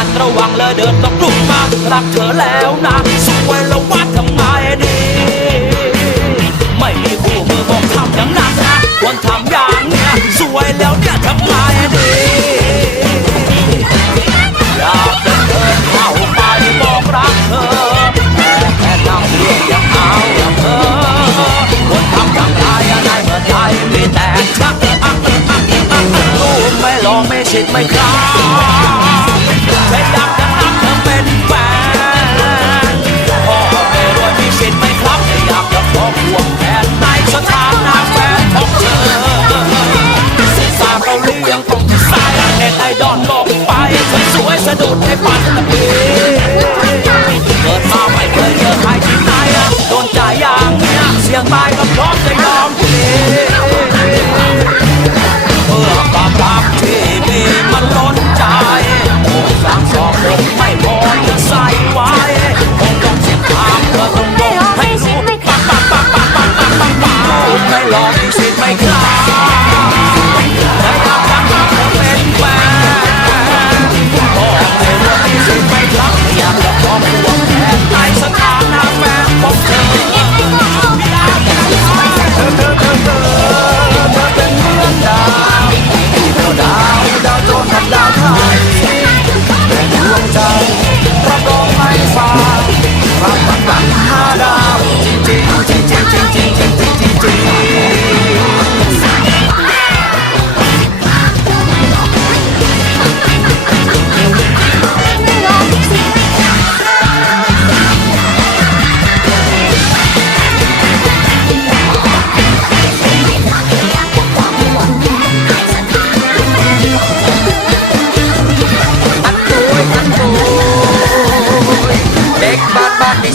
ัตระวังเลยเดินต้องกลุ่มมารักเธอแล้วนะสวยแล้ววัดทำไมดี ไม่มีคู่มือบอกทำอย่างนั้นนะควรทำอย่างเนี้ยสวยแล้วเนี่ยทำไมดีอยากเดินเข้าไปบอกรักเธอแต่แค่นั่งเรียกยังเอาอย่างเธอคนทำอย่างไรอะไรเมื่อใจมีแต่ชักอักอักอักอักรู้ไม่ลองไม่ชิดไม่คลา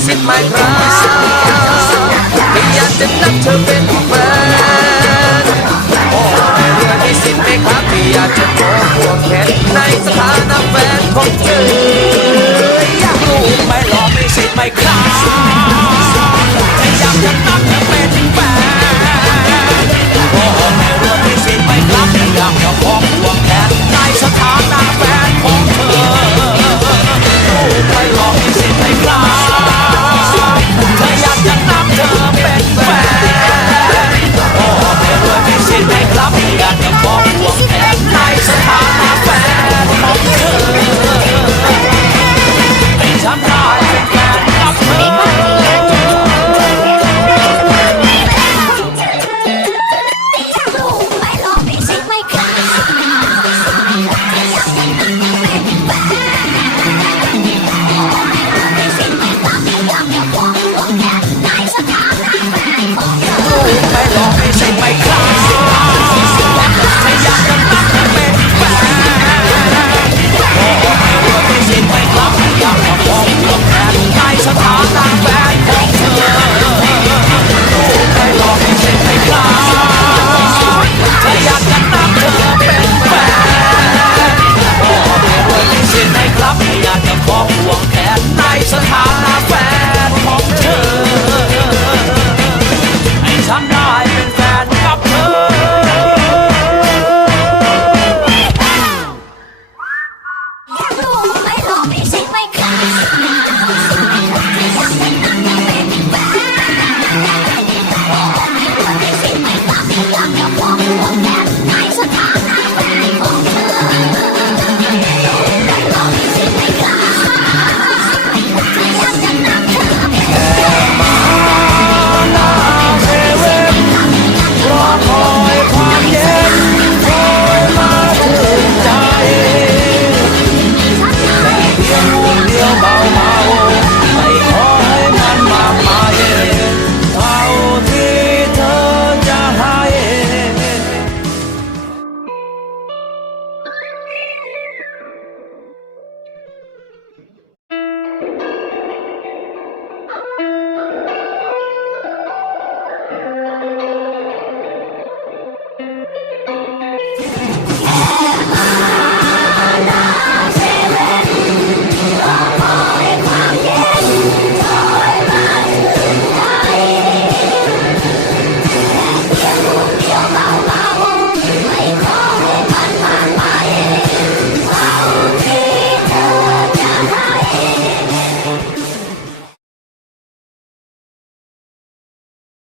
สิทธิ์ไหม่ครับไม่อยากจะนับเธอเป็นแฟน